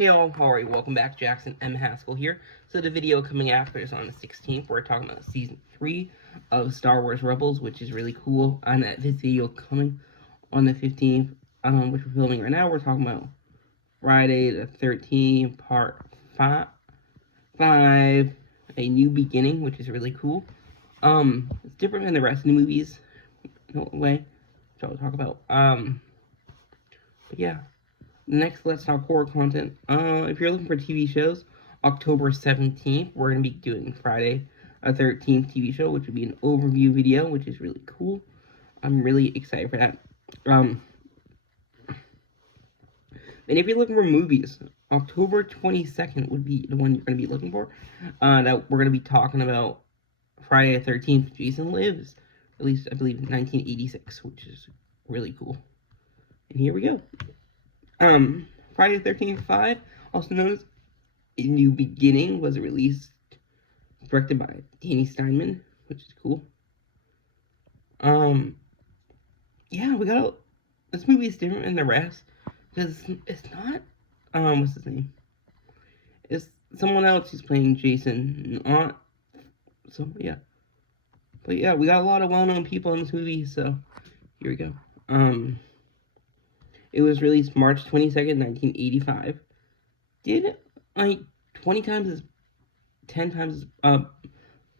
Hey all, alright, welcome back. Jackson M. Haskell here. So the video coming after is on the 16th. We're talking about Season 3 of Star Wars Rebels, which is really cool. And this video coming on the 15th, which we're filming right now. We're talking about Friday the 13th, Part 5, A New Beginning, which is really cool. It's different than the rest of the movies, in a way, which I'll talk about. But yeah. Next, let's talk horror content. If you're looking for TV shows, October 17th, we're going to be doing Friday a 13th TV show, which would be an overview video, which is really cool. I'm really excited for that. And if you're looking for movies, October 22nd would be the one you're going to be looking for. That we're going to be talking about Friday the 13th, Jason Lives, released, I believe, in 1986, which is really cool. And here we go. Friday the 13th 5, also known as A New Beginning, was released, directed by Danny Steinman, which is cool. Yeah, this movie is different than the rest, because it's not, what's his name? It's someone else who's playing Jason, yeah. But yeah, we got a lot of well-known people in this movie, so here we go. It was released March 22nd, 1985. Did like 10 times as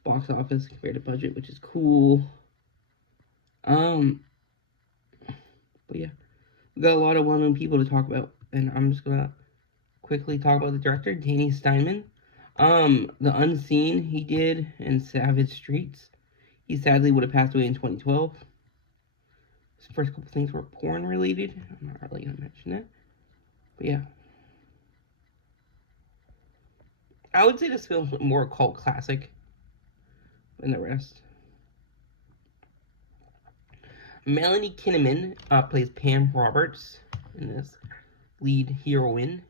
box office compared to budget, which is cool. But yeah, we got a lot of well-known people to talk about, and I'm just gonna quickly talk about the director, Danny Steinman. The Unseen he did in Savage Streets. He sadly would have passed away in 2012. His first couple things were porn related. I'm not really gonna mention that, but yeah. I would say this film's more a cult classic than the rest. Melanie Kinnaman plays Pam Roberts in this lead heroine.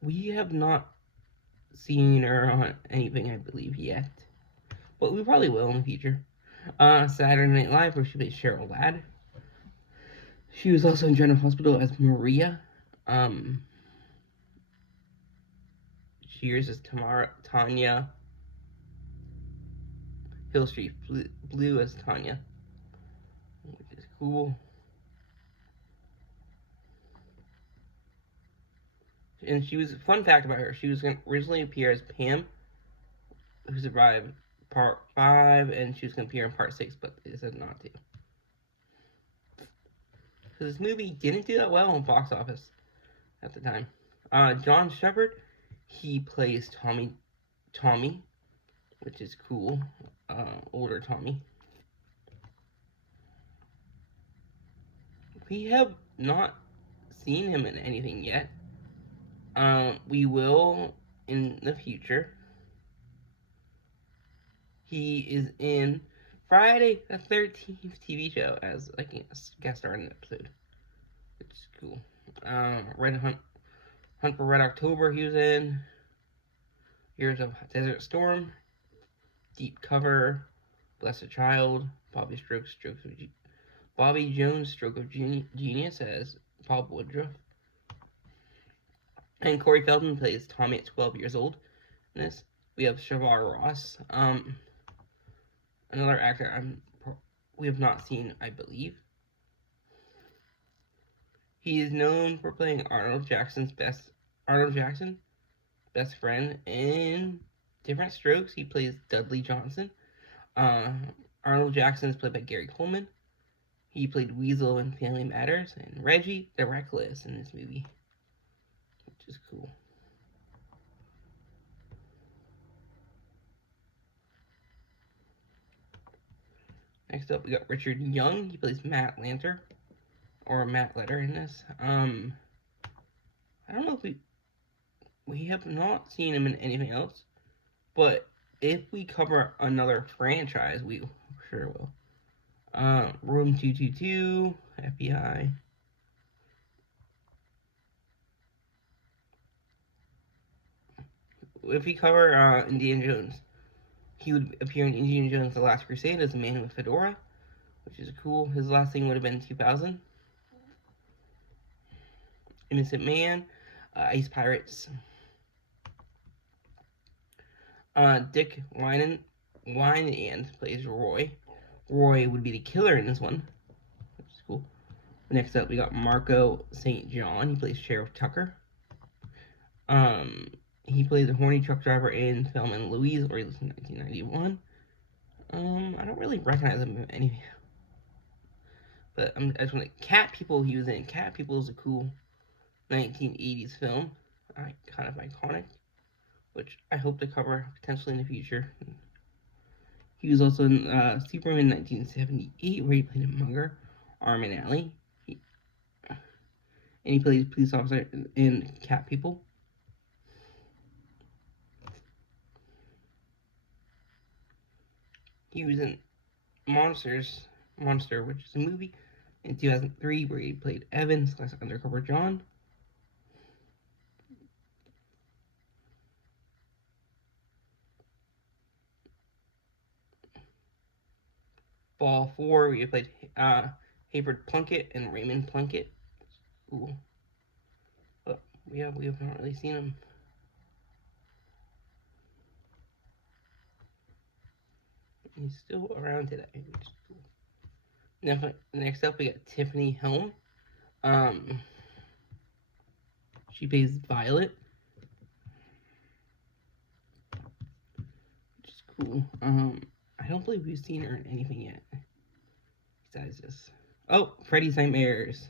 We have not seen her on anything, I believe, yet, but we probably will in the future. Saturday Night Live, where she plays Cheryl Ladd. She was also in General Hospital as Maria. Cheers as Tanya. Hill Street Blue as Tanya, which is cool. And fun fact about her, she was going to originally appear as Pam, who survived Part 5, and she was going to appear in Part 6, but they decided not to. So this movie didn't do that well in box office at the time. John Shepard, he plays Tommy, which is cool. Older Tommy. We have not seen him in anything yet. We will in the future. He is in Friday the 13th TV show as like a guest star in an episode, which is cool. Hunt for Red October he was in. Years of Desert Storm, Deep Cover, Blessed Child, Bobby Jones' Stroke of Genius as Paul Woodruff. And Corey Feldman plays Tommy at 12 years old in this. We have Shavar Ross, another actor we have not seen, I believe. He is known for playing Arnold Jackson's best friend in Different Strokes. He plays Dudley Johnson. Arnold Jackson is played by Gary Coleman. He played Weasel in Family Matters, and Reggie the Reckless in this movie, which is cool. Next up, we got Richard Young. He plays Matt Lanter, or Matt Letter in this. I don't know if we have not seen him in anything else, but if we cover another franchise, we sure will. Room 222, FBI. If we cover Indiana Jones, he would appear in Indiana Jones: The Last Crusade as a man with a fedora, which is cool. His last thing would have been 2000. Innocent Man, Ice Pirates. Dick Wynand plays Roy. Roy would be the killer in this one, which is cool. Next up, we got Marco St. John. He plays Sheriff Tucker. He plays a horny truck driver in Thelma and Louise, released in 1991. I don't really recognize him in any, but I just want to. Cat People he was in. Cat People is a cool 1980s film, kind of iconic, which I hope to cover potentially in the future. He was also in Superman 1978, where he played a mugger, Armin Alley. And he played police officer in Cat People. He was in Monster, which is a movie in 2003, where he played Evan / Undercover John. Ball 4, where he played Hayford Plunkett and Raymond Plunkett. Ooh. But we have not really seen him. He's still around today, which is cool. Next up, we got Tiffany Helm. She plays Violet, which is cool. I don't believe we've seen her in anything yet besides this. Oh, Freddy's Nightmares,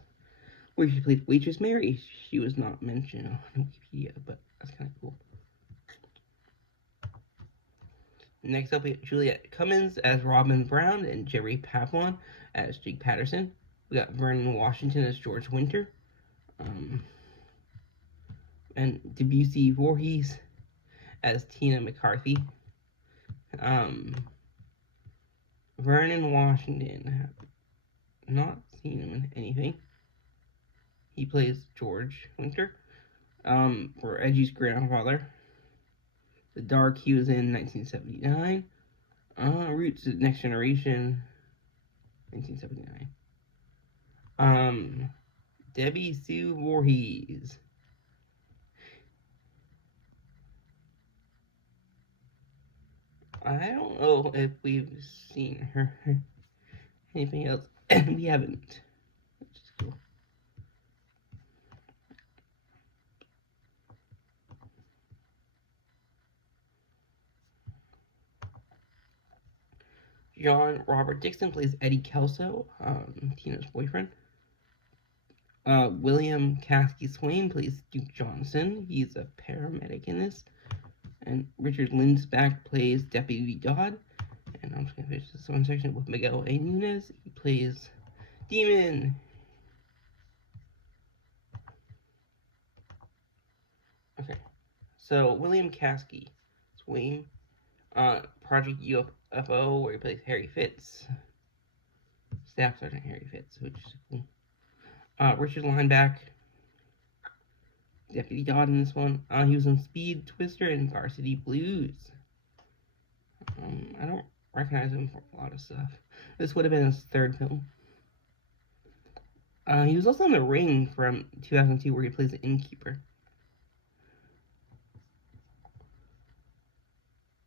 where she played Waitress Mary. She was not mentioned on Wikipedia, but that's kind of cool. Next up, we got Juliet Cummins as Robin Brown and Jerry Papillon as Jake Patterson. We got Vernon Washington as George Winter. And Debussy Voorhees as Tina McCarthy. Vernon Washington, not seen him in anything. He plays George Winter. For Edgy's grandfather. The Dark, he was in 1979. Roots of Next Generation, 1979. Debbie Sue Voorhees. I don't know if we've seen her anything else. We haven't, which is cool. John Robert Dixon plays Eddie Kelso, Tina's boyfriend. William Caskey Swain plays Duke Johnson. He's a paramedic in this. And Richard Linsback plays Deputy Dodd. And I'm just going to finish this one section with Miguel A. Nunez. He plays Demon. Okay. So, William Caskey Swain, Project UFO, where he plays Harry Fitz. Staff Sergeant Harry Fitz, which is cool. Richard Lineback, Deputy Dodd in this one. He was in Speed, Twister, and Varsity Blues. I don't recognize him from a lot of stuff. This would have been his third film. He was also in The Ring from 2002, where he plays the innkeeper.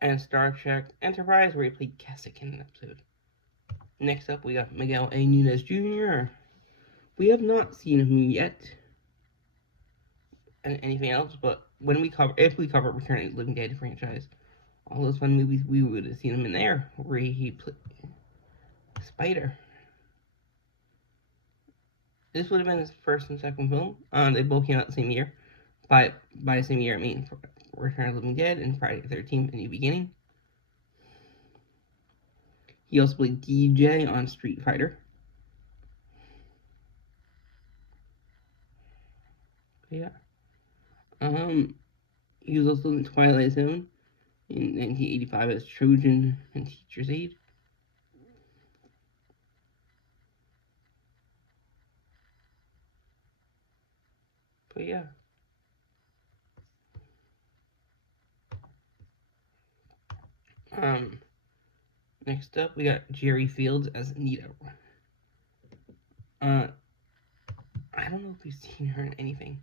And Star Trek Enterprise, where he played Kasich in an episode. Next up, we got Miguel A. Nunez Jr. We have not seen him yet and anything else, but if we cover Return of the Living Dead franchise, all those fun movies, we would have seen him in there, where he played Spider. This would have been his first and second film. They both came out the same year. By the same year, I mean Return of the Living Dead and Friday the 13th: A New Beginning. He also played DJ on Street Fighter. Yeah. He was also in Twilight Zone in 1985 as Trojan and Teacher's Aide. But yeah. Next up, we got Jerry Fields as Nito. I don't know if we've seen her in anything.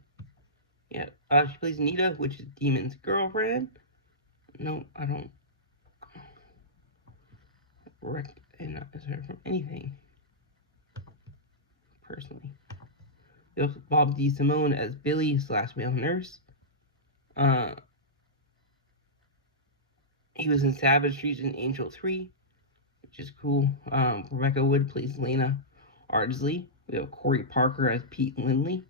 Yeah, she plays Nita, which is Demon's girlfriend. No, I don't recognize her from anything, personally. We also Bob DeSimone as Billy / male nurse. He was in Savage Streets and Angel 3, which is cool. Rebecca Wood plays Lena Ardsley. We have Corey Parker as Pete Lindley.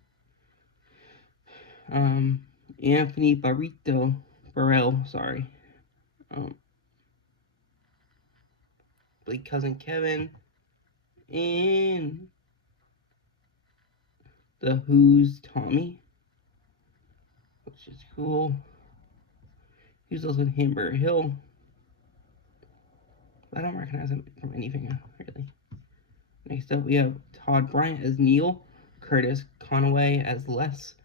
Anthony Burrell, played Cousin Kevin in The Who's Tommy, which is cool. He was also in Hamburger Hill. I don't recognize him from anything, really. Next up, we have Todd Bryant as Neil, Curtis Conaway as Les,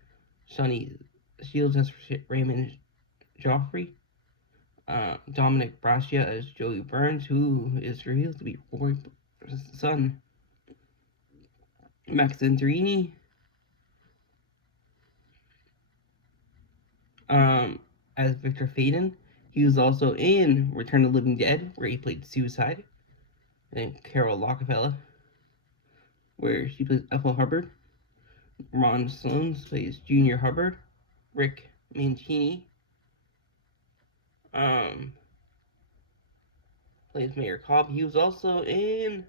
Sonny Shields as Raymond Joffrey, Dominic Brascia as Joey Burns, who is revealed to be Roy's son, Max Venturini, as Victor Faden. He was also in Return of the Living Dead, where he played Suicide, and Carol Lockefeller, where she plays Ethel Hubbard. Ron Sloan plays Junior Hubbard. Rick Mancini plays Mayor Cobb. He was also in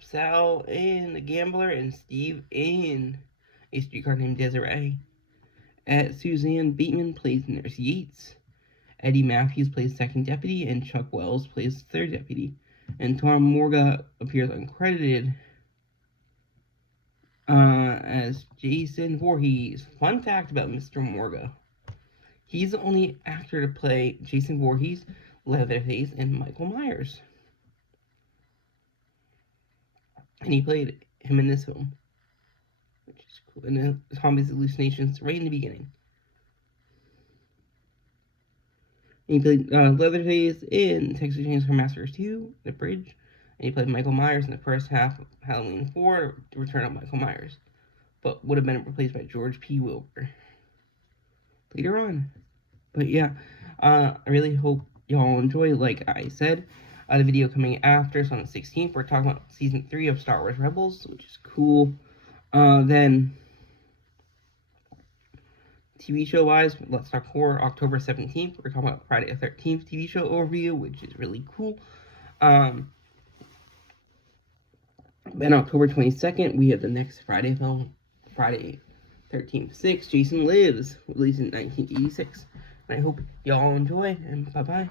Sal in The Gambler and Steve in A Streetcar Named Desiree. Suzanne Bateman plays Nurse Yates. Eddie Matthews plays Second Deputy, and Chuck Wells plays Third Deputy. And Tom Morga appears uncredited as Jason Voorhees. Fun fact about Mr. Morga: he's the only actor to play Jason Voorhees, Leatherface, and Michael Myers. And he played him in this film, which is cool. And Tommy's hallucinations right in the beginning. And he played Leatherface in Texas Chainsaw Massacre 2, The Bridge. And he played Michael Myers in the first half of Halloween 4, The Return of Michael Myers, but would have been replaced by George P. Wilbur later on. But yeah, I really hope y'all enjoy. Like I said, the video coming after, so on the 16th, we're talking about Season 3 of Star Wars Rebels, which is cool. Then, TV show-wise, Let's Talk Horror, October 17th, we're talking about Friday the 13th TV show overview, which is really cool. Then October 22nd, we have the next Friday film, Friday 13th 6, Jason Lives, released in 1986. And I hope y'all enjoy, and bye-bye.